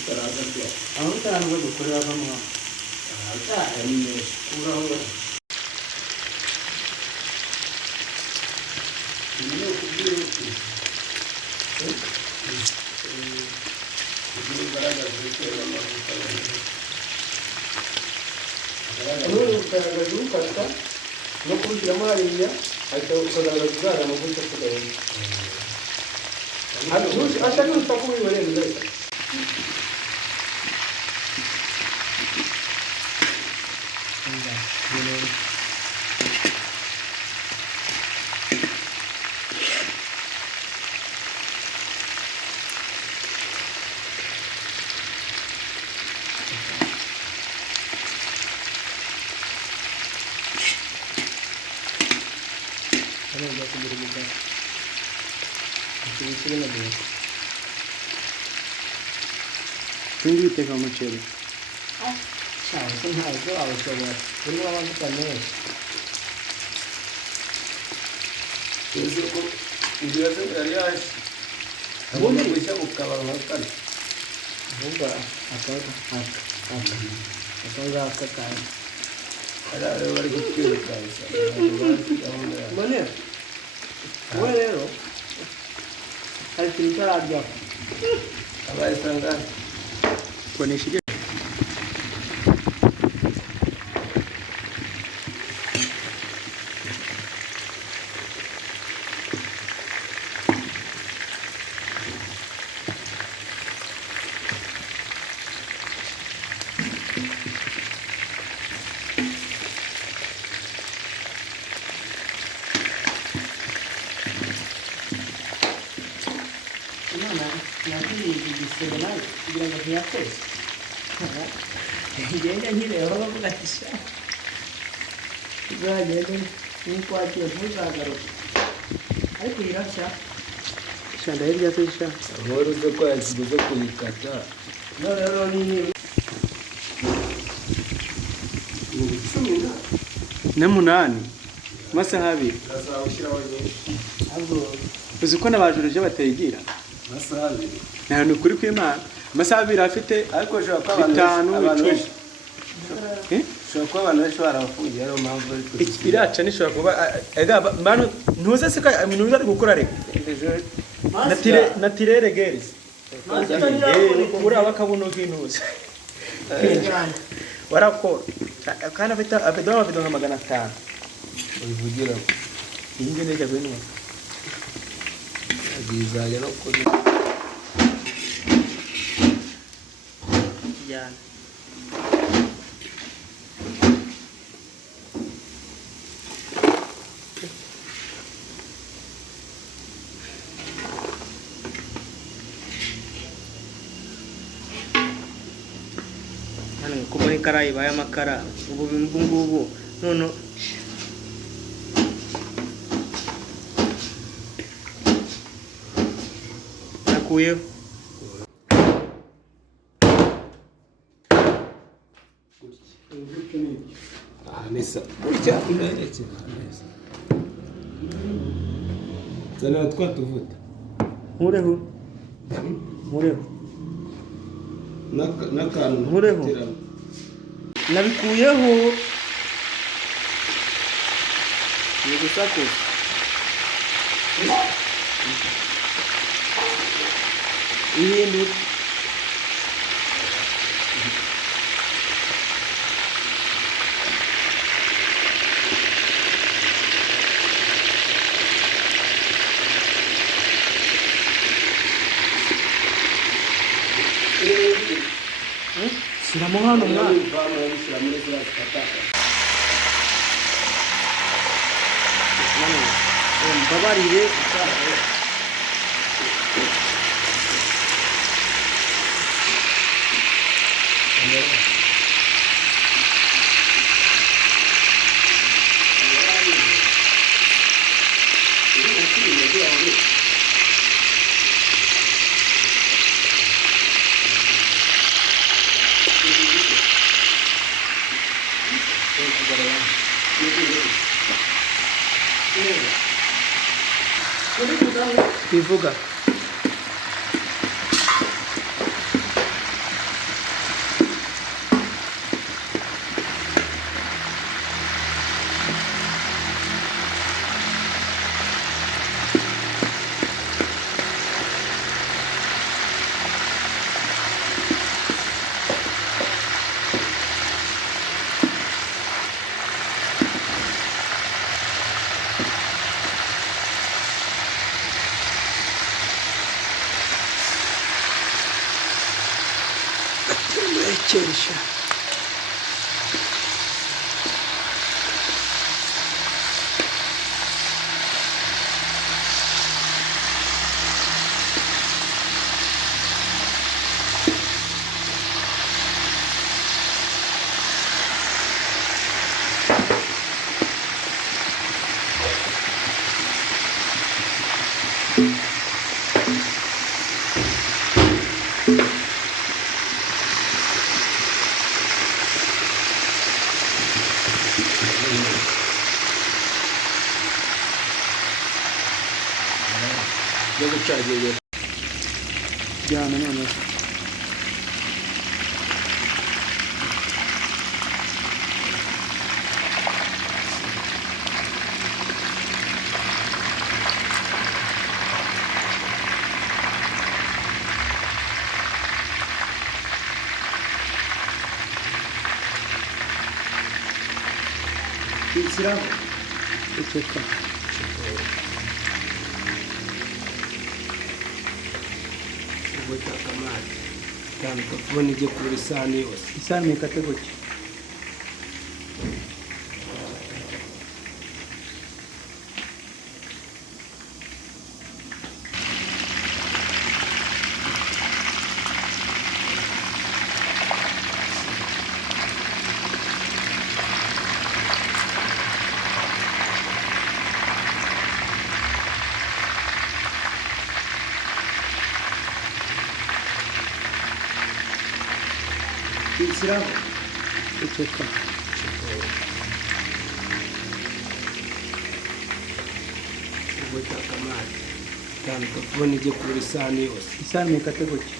amavuta ntabwo dukorera avamo uraho ni ukubwira uti kugira ugaragaze gutera amavuta ugaragaza ukata no kubishyiramo hariya ahita ukagaragaza ubwana amavuta kugabanya asa n'urutaku wibarenza quindi biteka umuceri cyangwa ntabwo awushobora urimo amavuta menshi uzi ko inzira ze yari yaje agomba gushya bukaba nkakari ahubwo akangaka kandi ari bari kutwiruka mbone wowe rero hari ikintu utararya abaye sangana konesha kugira ngo ntiyateze ngenda nkireba bavuga ati sha uzagende n'ukwakira ntuzagaruke ariko irashya sha ndahirya se sha ahora uze ko yakiguze kuyikata none rero ni n'umunani amasaha abiri azawushyiraho nyinshi ahubwo uzi ko n'abajuruje batayigira amasaha abiri nta ni ukuri kw'Imana amasaha abiri afite ariko ushobora kuba abantu benshi ushobora kuba abantu benshi barabafungiye ariyo mpamvu iraca nishobora kuba mbano ntuze se ko ibintu ari gukora reka natirere gerisi uriya bakabuno bw'intuza warakora kandi afite nka 500 ubivugira iyi ngiyi nijya guhinwa bizajya no kuri kijyana hano ko muri karayi baye amakara ubu ngubu none nakuyeho neza burya unerekera neza zanira twatuvuta nkureho n'akantu nkureho nabikuyeho ni gusakuza ihindura shyiramo hano mwana mbabarire ivuga Cherisha. Yo gucagiye. Jyana none. Isiraho. Bateka. Ubutaka amazi kandi ukabona igiye kubura isahani yose. Isahani mikate gutya. Isiraho. Bateka. Ubutaka amazi kandi ukabona igiye kubura isahani yose. Isahani mikate gutya.